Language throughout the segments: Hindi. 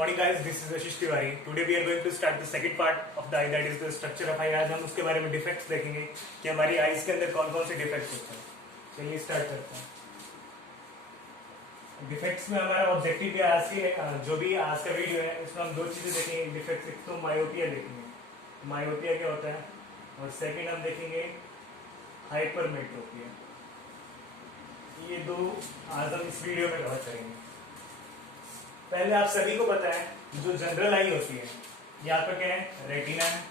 morning guys, this is Ashish Tiwari. Today we are going to start the second part of the eye, that is the structure of eye. आज हम उसके बारे में डिफेक्ट्स देखेंगे कि हमारी आईज के अंदर कौन कौन से डिफेक्ट्स होते हैं. चलिए स्टार्ट करते हैं. डिफेक्ट्स में हमारा ऑब्जेक्टिव क्या आज की जो भी आज का वीडियो है इसमें हम दो चीजें देखेंगे. डिफेक्ट्स, एक तो मायोपिया देखेंगे, मायोपिया क्या होता है, और सेकेंड हम देखेंगे हाइपरमेट्रोपिया. ये दो आज हम इस वीडियो में कवर करेंगे. पहले आप सभी को पता है जो जनरल आई होती है, यहाँ पर क्या है, रेटिना है.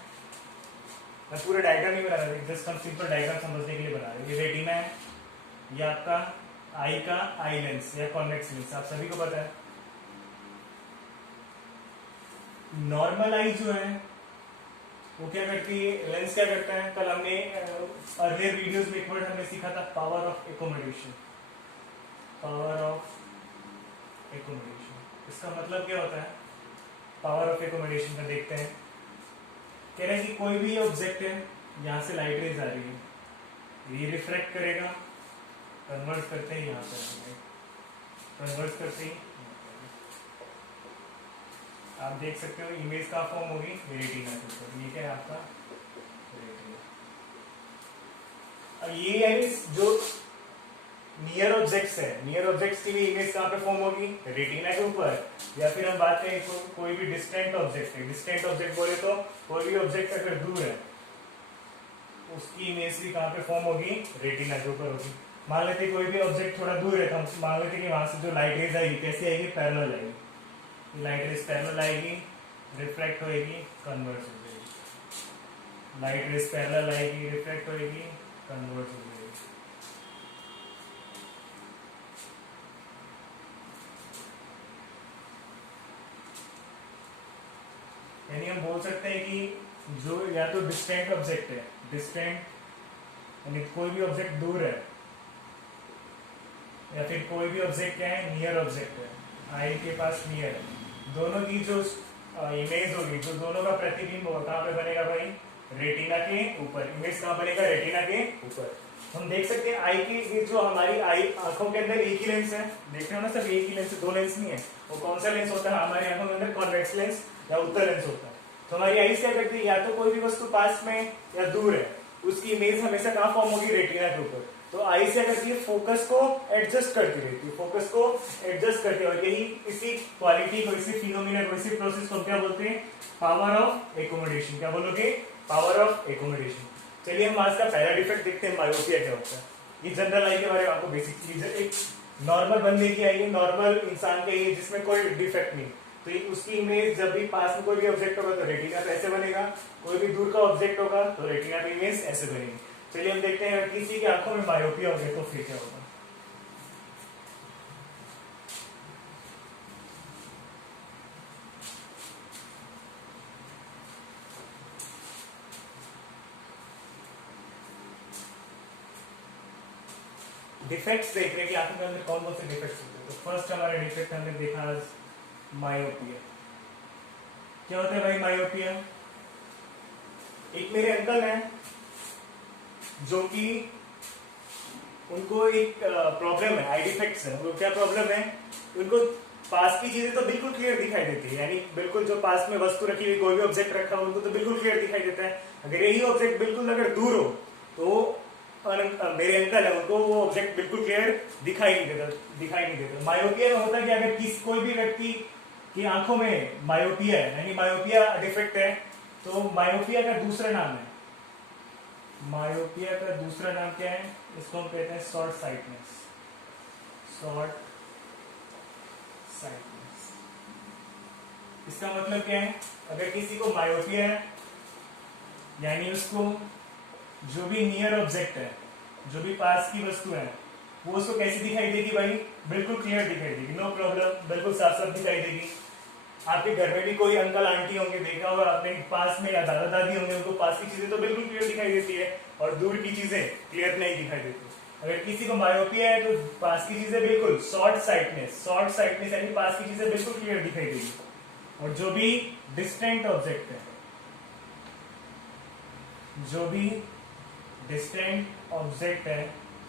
मैं पूरा डायग्राम नहीं बना रहा, जस्ट हम सिंपल डायग्राम समझने के लिए बना रहे हैं. ये रेटिना है, ये आपका आई का आई लेंस या कॉन्वेक्स लेंस, आप सभी को पता है. नॉर्मल आई जो है वो क्या करती है, लेंस क्या करता है, कल हमने अर्लियर वीडियोस में एक वर्ड हमने सीखा था, power of accommodation. Power of accommodation, इसका मतलब क्या होता है, पावर ऑफ एकोमोडेशन का देखते हैं. कह रहे हैं कि कोई भी ऑब्जेक्ट है, यहां से लाइट रेज आ रही है, ये रिफ्रैक्ट करेगा, कन्वर्ट करते हैं यहां पर, कन्वर्ट करते ही आप देख सकते हो इमेज का फॉर्म होगी रेटिना के ऊपर. ये क्या है आपका रेटिना. अब ये यानी जो नियर ऑब्जेक्ट्स है, नियर ऑब्जेक्ट्स की भी इमेज कहां पे फॉर्म होगी, रेटिना के ऊपर. या फिर हम बात करें तो कोई भी डिस्टेंट ऑब्जेक्ट है, डिस्टेंट ऑब्जेक्ट बोले तो कोई भी ऑब्जेक्ट अगर दूर है उसकी इमेज भी कहां पे फॉर्म होगी, रेटिना के ऊपर होगी. मान लेते कोई भी ऑब्जेक्ट थोड़ा दूर है तो हम मान लेते कि वहां से जो लाइट रेज आएगी कैसे आएगी, पैरेलल आएगी. लाइट रेज पैरेलल आएगी, रिफ्रैक्ट होएगी, कन्वर्ट हो जाएगी. लाइट रेज पैरेलल आएगी, रिफ्रैक्ट होएगी, कन्वर्ट हो जाएगी. यानी हम बोल सकते हैं कि जो या तो डिस्टेंट ऑब्जेक्ट है, डिस्टेंट यानी कोई भी ऑब्जेक्ट दूर है, या फिर कोई भी ऑब्जेक्ट क्या है, नियर ऑब्जेक्ट है, आई के पास नियर है, दोनों की जो इमेज होगी, जो दोनों का प्रतिबिंब होगा कहाँ पे बनेगा भाई, रेटिना के ऊपर. इमेज कहाँ बनेगा, रेटिना के ऊपर. हम देख सकते हैं आई की, ये जो हमारी आई आंखों के अंदर एक ही लेंस है, देख रहे हो ना, सब एक ही लेंस है, दो लेंस नहीं है. वो कौन सा लेंस होता है हमारी आंखों के अंदर, कॉन्वेक्स लेंस या उत्तल लेंस होता है. तो हमारी आईज क्या करती है, या तो कोई भी वस्तु पास में या दूर है, उसकी इमेज हमेशा कहाँ फॉर्म होगी, रेटिना के ऊपर. तो आई क्या करती है, फोकस को एडजस्ट करती रहती है, फोकस को एडजस्ट करती है. और यही इसी क्वालिटी को, इसी फिनोमिना को, इसी प्रोसेस को क्या बोलते हैं, पावर ऑफ एकोमोडेशन. क्या बोलोगे, पावर ऑफ एकोमोडेशन. चलिए हम आज का पहला डिफेक्ट देखते हैं, मायोपिया क्या होता है. ये जनरल आई के बारे में आपको बेसिक चीज है. एक नॉर्मल बंदे की आई है, नॉर्मल इंसान की है जिसमें कोई डिफेक्ट नहीं, तो उसकी इमेज जब भी पास में कोई भी ऑब्जेक्ट होगा तो रेटिना पे ऐसे बनेगा, कोई भी दूर का ऑब्जेक्ट होगा तो रेटिना पे इमेज ऐसे बनेगी. चलिए हम देखते हैं किसी की आंखों में मायोपिया हो गया तो फिर क्या होगा. डिफेक्ट्स देख रहे हैं कि आंखों के अंदर कौन कौन से डिफेक्ट्स होते हैं. तो फर्स्ट हमारा डिफेक्ट हमने देखा आज मायोपिया. क्या होता है भाई मायोपिया. एक मेरे अंकल हैं जो कि उनको एक प्रॉब्लम है, आई डिफेक्ट्स है. उनको क्या प्रॉब्लम है, उनको पास की चीजें तो बिल्कुल क्लियर दिखाई देती है, यानी बिल्कुल जो पास में वस्तु रखी हुई, कोई भी ऑब्जेक्ट रखा हो उनको तो बिल्कुल क्लियर दिखाई देता है. अगर यही ऑब्जेक्ट बिल्कुल अगर दूर हो तो मेरे अंकल है, उनको वो ऑब्जेक्ट बिल्कुल क्लियर दिखाई नहीं देता. मायोपिया में होता है कि अगर कोई भी व्यक्ति की आंखों में मायोपिया है, यानी मायोपिया डिफेक्ट है, तो मायोपिया का दूसरा नाम है, मायोपिया का दूसरा नाम क्या है, इसको हम कहते हैं शॉर्ट साइटनेस. शॉर्ट साइटनेस, इसका मतलब क्या है, अगर किसी को मायोपिया है यानी उसको जो भी नियर ऑब्जेक्ट है, जो भी पास की वस्तु है, वो उसको कैसी दिखाई देगी भाई, बिल्कुल क्लियर दिखाई देगी, नो प्रॉब्लम, बिल्कुल साफ साफ दिखाई देगी. आपके घर में भी कोई अंकल आंटी होंगे, देखा होगा आपने, पास में या दादा दादी होंगे, उनको पास की चीजें तो बिल्कुल क्लियर दिखाई देती है और दूर की चीजें क्लियर नहीं दिखाई देती. अगर किसी को मायोपिया है तो पास की चीजें बिल्कुल, शॉर्ट साइटनेस यानी पास की चीजें बिल्कुल क्लियर दिखाई देगी. और जो भी डिस्टेंट ऑब्जेक्ट है, जो भी डिस्टेंट ऑब्जेक्ट है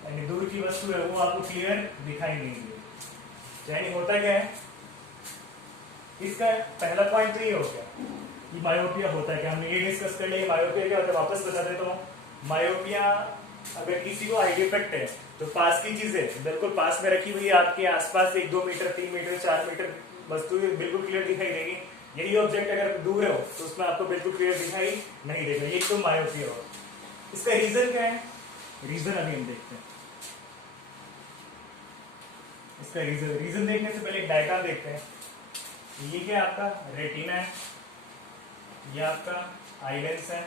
यानी दूर की वस्तु है, वो आपको क्लियर दिखाई नहीं देगी. यानी होता क्या है, इसका पहला पॉइंट तो ये हो गया कि मायोपिया होता है क्या, हमने ये डिस्कस कर लिया मायोपिया क्या होता है। वापस बता देता हूँ, मायोपिया अगर किसी को आई डिफेक्ट है तो पास की चीजें बिल्कुल पास में रखी हुई है, आपके आसपास 1-2 मीटर 3 मीटर 4 मीटर वस्तु बिल्कुल क्लियर दिखाई देगी। यही ऑब्जेक्ट अगर दूर हो तो उसमें आपको बिल्कुल क्लियर दिखाई नहीं देगा, ये तो मायोपिया हो। इसका रीजन क्या है, रीजन अभी हम देखते हैं। इसका रीजन देखने से पहले एक डायग्राम देखते हैं। ये क्या आपका रेटिना है, ये आपका आई लेंस है,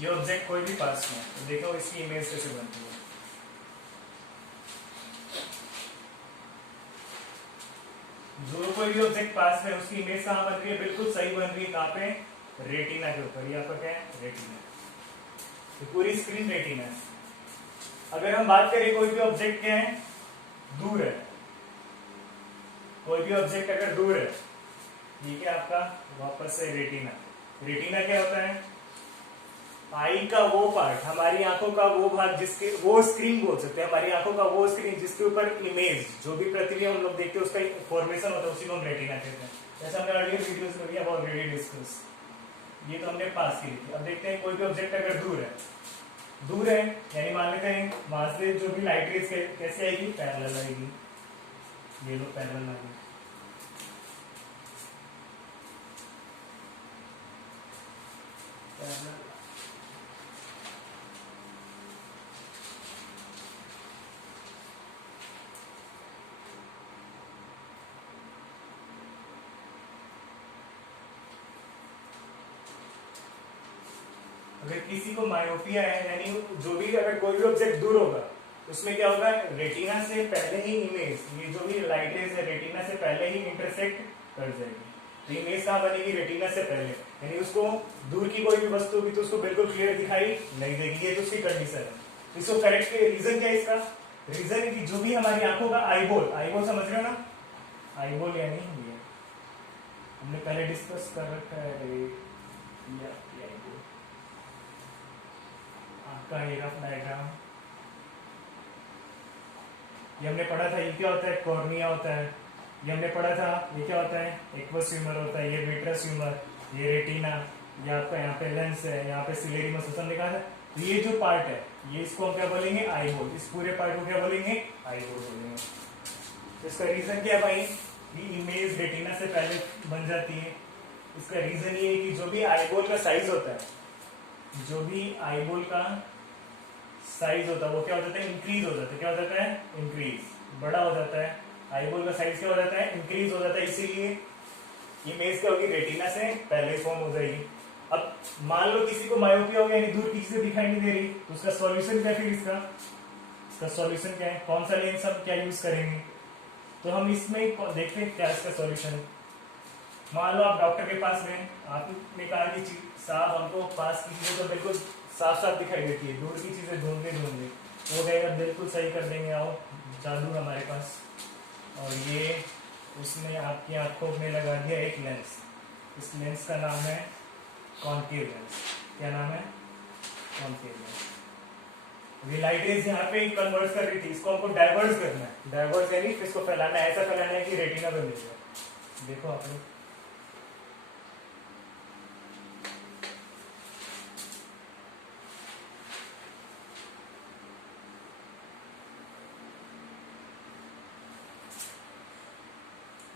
ये ऑब्जेक्ट कोई भी पास में है तो देखो इसकी इमेज कैसे बनती है। जो कोई भी ऑब्जेक्ट पास में उसकी इमेज कहां बन रही है, बिल्कुल सही बन रही है, कहां पे, रेटिना के ऊपर। ये आपका क्या है, रेटिना, तो पूरी स्क्रीन रेटिना है। अगर हम बात करें कोई भी ऑब्जेक्ट क्या है, दूर है, कोई भी ऑब्जेक्ट अगर दूर है, ये क्या आपका वापस से रेटिना। रेटिना क्या होता है, आई का वो पार्ट, हमारी आंखों का वो भाग जिसके, वो स्क्रीन बोल सकते हैं, हमारी आंखों का वो स्क्रीन जिसके ऊपर इमेज, जो भी प्रतिक्रिया हम लोग देखते हैं उसका फॉर्मेशन होता है, उसी को हम रेटिना कहते हैं। जैसे हमने अर्लियर वीडियोस में भी अब ऑलरेडी डिस्कस, ये तो हमने पास की थी। अब देखते हैं कोई भी ऑब्जेक्ट अगर दूर है, दूर है यानी मान लेते हैं वहां से जो भी लाइट रेज कैसे आएगी, पैरेलल आएगी, ये लो पैरेलल आएगी। अगर किसी को मायोपिया है यानी जो भी अगर कोई भी ऑब्जेक्ट दूर होगा उसमें क्या होगा, रेटिना से पहले ही इमेज, ये जो भी लाइट रेज है रेटिना से पहले ही इंटरसेक्ट कर जाएगी। तो इमेज कहां बनेगी, रेटिना से पहले, यानी उसको दूर की कोई भी वस्तु होगी तो उसको बिल्कुल क्लियर दिखाई नहीं देगी। ये तो उसकी कंडीशन है। तो इसको करेक्ट रीजन क्या है इसका, रीजन है कि जो भी हमारी आंखों का आईबॉल, आईबॉल समझ रहे हो ना, आईबॉल यानी ये हमने पहले डिस्कस कर रखा है, आपका ये रफ डायग्राम, ये हमने पढ़ा था। ये क्या होता है, कॉर्निया होता है। ये हमने पढ़ा था, ये क्या होता है, एक्वस ह्यूमर होता है, ये विट्रस ह्यूमर, ये रेटिना, ये आपका यहाँ पे लेंस है, यहाँ पे सिलेरी मसल्स लिखा है। तो ये जो पार्ट है, ये इसको हम क्या बोलेंगे, आईबॉल। इस पूरे पार्ट को क्या बोलेंगे, आईबॉल बोलेंगे। तो इसका रीजन क्या है भाई, कि इमेज रेटिना से पहले बन जाती है। इसका रीजन ये है कि जो भी आईबॉल का साइज होता है, जो भी आईबॉल का साइज होता है वो क्या हो जाता है, इंक्रीज हो जाता है। क्या हो जाता है, इंक्रीज, बड़ा हो जाता है। आईबॉल का साइज क्या हो जाता है, इंक्रीज हो जाता है। इसीलिए इमेज क्या होगी, रेटिना से पहले फॉर्म हो जाएगी। अब मान लो किसी को मायोपिया हो गया यानी दूर की चीजें दिखाई नहीं दे रही, तो उसका सॉल्यूशन क्या, फिर इसका सॉल्यूशन क्या है, कौन सा लेंस हम क्या यूज करेंगे। तो हम इसमें देखते हैं क्या इसका सॉल्यूशन है। मान लो आप डॉक्टर के पास गए, आपने कहा कि साहब हमको पास की चीजें तो बिल्कुल साफ साफ दिखाई देती है, दूर की चीजें ढूंढते ढूंढते, वो कहेगा बिल्कुल सही कर देंगे, आओ जादू हमारे पास। और ये उसने आपकी आंखों में लगा दिया एक लेंस। इस लेंस का नाम है कॉन्केव लेंस। क्या नाम है, कॉन्केव लेंस। ये लाइट रेज यहाँ पे कन्वर्ट कर रही थी, इसको हमको डाइवर्स करना है। डाइवर्स यानी इसको फैलाना है, ऐसा फैलाना है कि रेटिना पे मिल जाए। देखो आप लोग,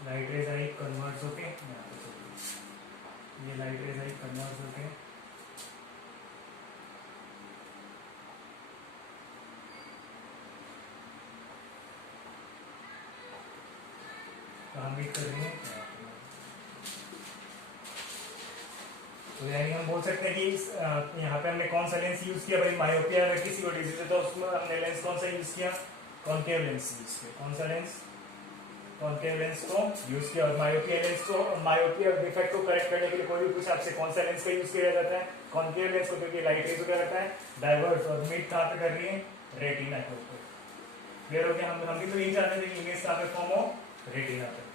लाइट रेज आई कन्वर्ट होके, ये लाइट रेज आई कन्वर्ट होके काम भी कर रही है। तो यानी हम बोल सकते हैं कि यहाँ पे हमने कौन सा लेंस यूज किया भाई, मायोपिया अगर किसी को डिजीज है तो उसमें हमने लेंस कौन सा यूज किया, कॉन्केव लेंस यूज किया। कौन सा लेंस, कॉन्केव लेंस को यूज किया। और मायोपिया लेंस को, मायोपिया डिफेक्ट को करेक्ट करने के लिए कोई भी पूछे आपसे कौन सा लेंस का यूज किया जाता है, कॉन्केव लेंस को, क्योंकि लाइट रेज को क्या करता है, डाइवर्ट, और मीट कहाँ पे कर रही है, रेटिना के ऊपर। क्लियर हो गया। हम भी तो यही चाहते थे कि इमेज कहाँ पे फॉर्म हो, रेटिना पे।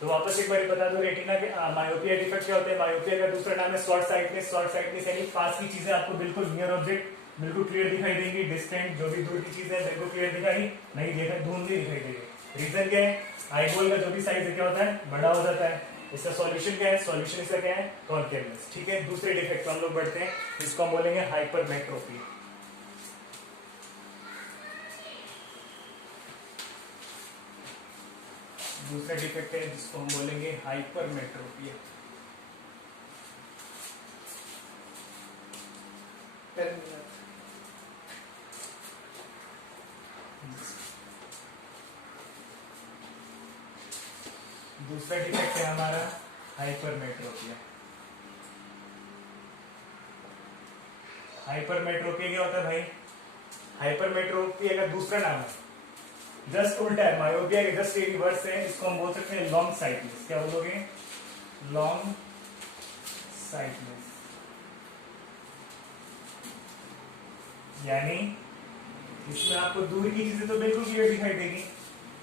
तो वापस एक बार बता दो, रेटिना के मायोपिया डिफेक्ट क्या होता है, मायोपिया का दूसरा नाम है शॉर्ट साइटनेस। शॉर्ट साइटनेस यानी पास की चीजें आपको बिल्कुल नियर ऑब्जेक्ट बिल्कुल क्लियर दिखाई देंगी, डिस्टेंट जो भी दूर की चीजें बिल्कुल क्लियर दिखाई नहीं देगा, धुंधली दिखाई देगी। रीजन क्या है, आईबॉल का जो भी साइज है क्या होता है, बड़ा हो जाता है। इसका सॉल्यूशन क्या है, सॉल्यूशन इसका क्या है, कॉन्केवनेस। ठीक है, दूसरे डिफेक्ट पे हम लोग बढ़ते हैं, जिसको हम बोलेंगे हाइपरमेट्रोपी। दूसरा डिफेक्ट है जिसको हम बोलेंगे हाइपरमेट्रोपी। दूसरा डिफेक्ट है हमारा हाइपरमेट्रोपिया। हाइपरमेट्रोपिया क्या होता है भाई, हाइपरमेट्रोपिया का दूसरा नाम है, जस्ट उल्टा है, मायोपिया के जस्ट रिवर्स है। इसको हम बोल सकते हैं लॉन्ग साइटनेस। क्या बोलोगे, लॉन्ग साइटनेस। यानी इसमें आपको दूर की चीजें तो बिल्कुल क्लियर दिखाई देगी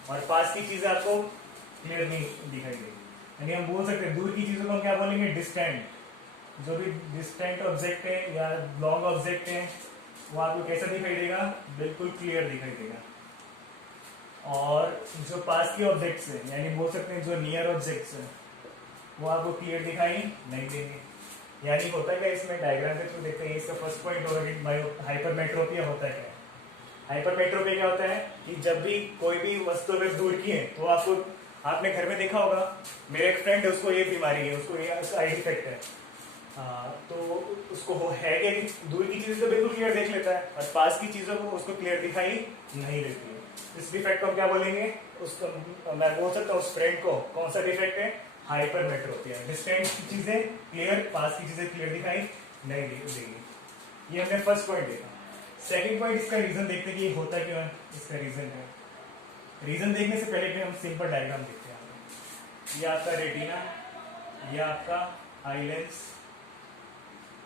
और पास की चीजें आपको क्लियर नहीं दिखाई देगी। यानी हम बोल सकते हैं दूर की चीजों को हम क्या बोलेंगे, डिस्टेंट। जो भी डिस्टेंट ऑब्जेक्ट है या लॉन्ग ऑब्जेक्ट है वो आपको कैसा दिखाई देगा, बिल्कुल क्लियर दिखाई देगा। और जो पास की ऑब्जेक्ट्स है, यानी बोल सकते हैं जो नियर ऑब्जेक्ट्स है, वो आपको क्लियर दिखाई नहीं देंगे। यानी होता क्या, इसमें डायग्राम के थ्रू देखते हैं। इसका फर्स्ट पॉइंट होगा कि हाइपरमेट्रोपिया होता है क्या। हाइपरमेट्रोपिया क्या होता है कि जब भी कोई भी वस्तु अगर दूर की है तो आपको, आपने घर में देखा होगा, मेरे एक फ्रेंड है उसको ये बीमारी है, उसको ये आई डिफेक्ट है। तो उसको है क्या कि दूर की चीजें तो बिल्कुल क्लियर देख लेता है और पास की चीजों को उसको क्लियर दिखाई नहीं देती है। इस डिफेक्ट को हम क्या बोलेंगे, उसको मैं बोल सकता हूँ उस फ्रेंड को कौन सा डिफेक्ट है, हाइपरमेट्रोपिया। डिस्टेंट की चीजें क्लियर, पास की चीजें क्लियर दिखाई नहीं देगी। ये हमने फर्स्ट पॉइंट देखा। सेकंड पॉइंट, इसका रीजन देखते हैं कि ये होता क्यों है। इसका रीजन है, रीजन देखने से पहले हम सिंपल डायग्राम देखते हैं। ये आपका रेटिना, ये आपका आई लेंस,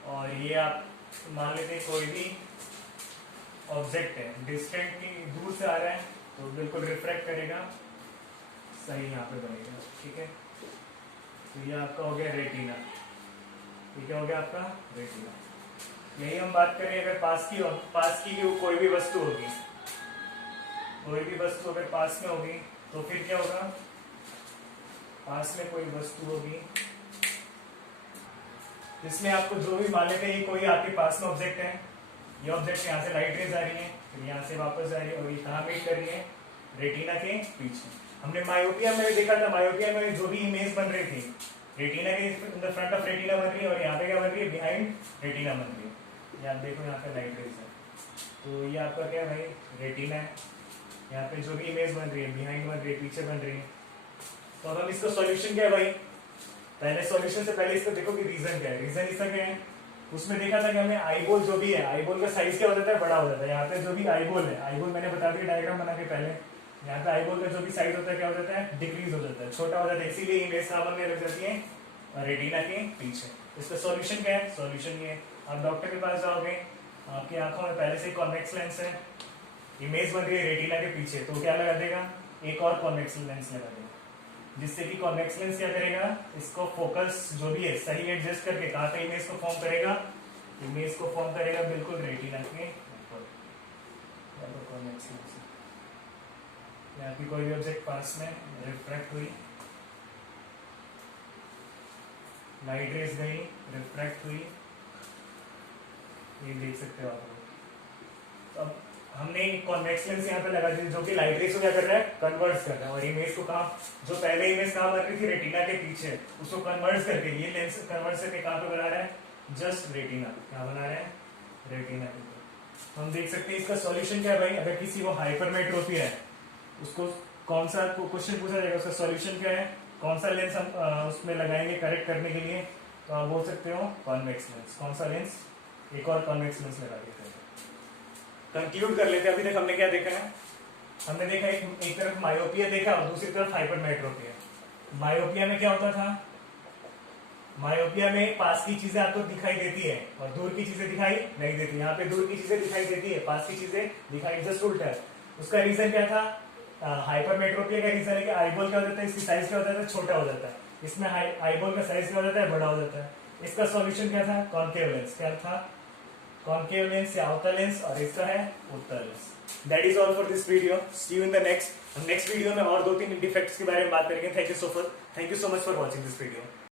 और ये आप मान लेते हैं कोई भी ऑब्जेक्ट है, डिस्टेंट की दूर से आ रहा है तो बिल्कुल रिफ्रैक्ट करेगा, सही यहाँ पे बनेगा। ठीक है, तो ये आपका हो गया रेटिना। ये क्या हो गया आपका, रेटिना। यही हम बात करें अगर पास की कोई भी वस्तु होगी, कोई भी वस्तु अगर पास में होगी तो फिर क्या होगा, पास में कोई वस्तु होगी जिसमें आपको जो भी मान लेते हैं कोई आपके पास में ऑब्जेक्ट है, ये ऑब्जेक्ट यहाँ से लाइट रेज आ रही है, फिर यहाँ से वापस जा रही है और ये कहाँ मीट कर रही है, रेटिना के पीछे। हमने मायोपिया में देखा था, मायोपिया में जो भी इमेज बन रही थी, रेटिना के in the front of retina बन रही है और यहाँ पे क्या बन रही है, बिहाइंड रेटिना बन रही है। यहाँ देखो यहाँ पे लाइट रेज है, तो ये आपका क्या भाई, रेटिना है। यहाँ पे जो भी इमेज बन रही है, बिहाइंड बन रही है, पीछे बन रही है। तो अब हम इसका सॉल्यूशन क्या है भाई, पहले सॉल्यूशन से पहले इसको देखो कि रीजन क्या है। रीजन इसका क्या है, उसमें देखा था कि हमें आईबॉल जो भी है, आईबॉल का साइज क्या हो जाता है, बड़ा हो जाता है। यहाँ पे जो भी आईबॉल है, आईबॉल मैंने बता दिया डायग्राम बना के पहले, यहाँ पे आईबॉल का जो भी साइज होता है क्या हो जाता है, डिक्रीज हो जाता है, छोटा हो जाता है। इसीलिए इमेज कहाँ बनने लग जाती है, रेटिना के पीछे। इसका सॉल्यूशन क्या है, सॉल्यूशन ये है, आप डॉक्टर के पास जाओगे, आपकी आंखों में पहले से कॉन्वेक्स लेंस है, इमेज बन रही है रेटिना के पीछे, तो क्या लगा देगा, एक और कॉन्वेक्स लेंस लगा देगा, जिससे कि कॉन्वेक्स लेंस क्या करेगा, इसको फोकस जो भी है सही एडजस्ट करके कहाँ पे इमेज को फॉर्म करेगा, इमेज को फॉर्म करेगा बिल्कुल रेटिना के ऊपर। कॉन्वेक्स लेंस यहाँ की कोई भी ऑब्जेक्ट पास में रिफ्रैक्ट हुई, लाइट रेज गई, रिफ्रैक्ट हुई, ये देख सकते हो आप लोग। अब हमने कॉन्वेक्स लेंस यहाँ पे लगा दी जो कि लाइट रेज को क्या कर रहा है, कन्वर्ट्स कर रहा है। और इमेज को कहाँ, जो पहले इमेज कहाँ बन रही थी, रेटिना के पीछे, उसको कन्वर्ट्स करके ये लेंस कन्वर्ट करके कहाँ पे बना रहा है, जस्ट रेटिना। क्या बना रहे हैं, रेटिना के ऊपर। तो हम देख सकते हैं इसका सॉल्यूशन क्या है भाई, अगर किसी को हाइपरमेट्रोपिया है उसको कौन सा क्वेश्चन पूछा जाएगा, उसका सॉल्यूशन क्या है, कौन सा लेंस हम उसमें लगाएंगे करेक्ट करने के लिए, तो आप बोल सकते हो कॉन्वेक्स लेंस। कौन सा लेंस, एक और कॉन्वेक्स लेंस लगा देते हैं। कंक्लूड कर लेते हैं, अभी तक हमने क्या देखा है, हमने देखा एक तरफ मायोपिया देखा और दूसरी तरफ हाइपरमेट्रोपिया। मायोपिया में क्या होता था, मायोपिया में पास की चीजें आपको दिखाई देती है और दूर की चीजें दिखाई नहीं देती। यहाँ पे दूर की चीजें दिखाई देती है, पास की चीजें दिखाई, जस्ट उल्टा है। उसका रीजन क्या था, हाइपरमेट्रोपिया का रीजन है कि आईबॉल क्या हो जाता है, इसकी साइज क्या हो जाता है, छोटा हो जाता है। इसमें आईबॉल का साइज क्या हो जाता है, बड़ा हो जाता है। इसका सॉल्यूशन क्या था, कॉन्केव लेंस। क्या था, कॉन्केव लेंस या अवतल लेंस, और इसका है उत्तल lens. That is all for this video. See you in the next. हम नेक्स्ट वीडियो में और 2-3 डिफेक्ट्स के बारे में बात करेंगे। Thank you so much for watching this video.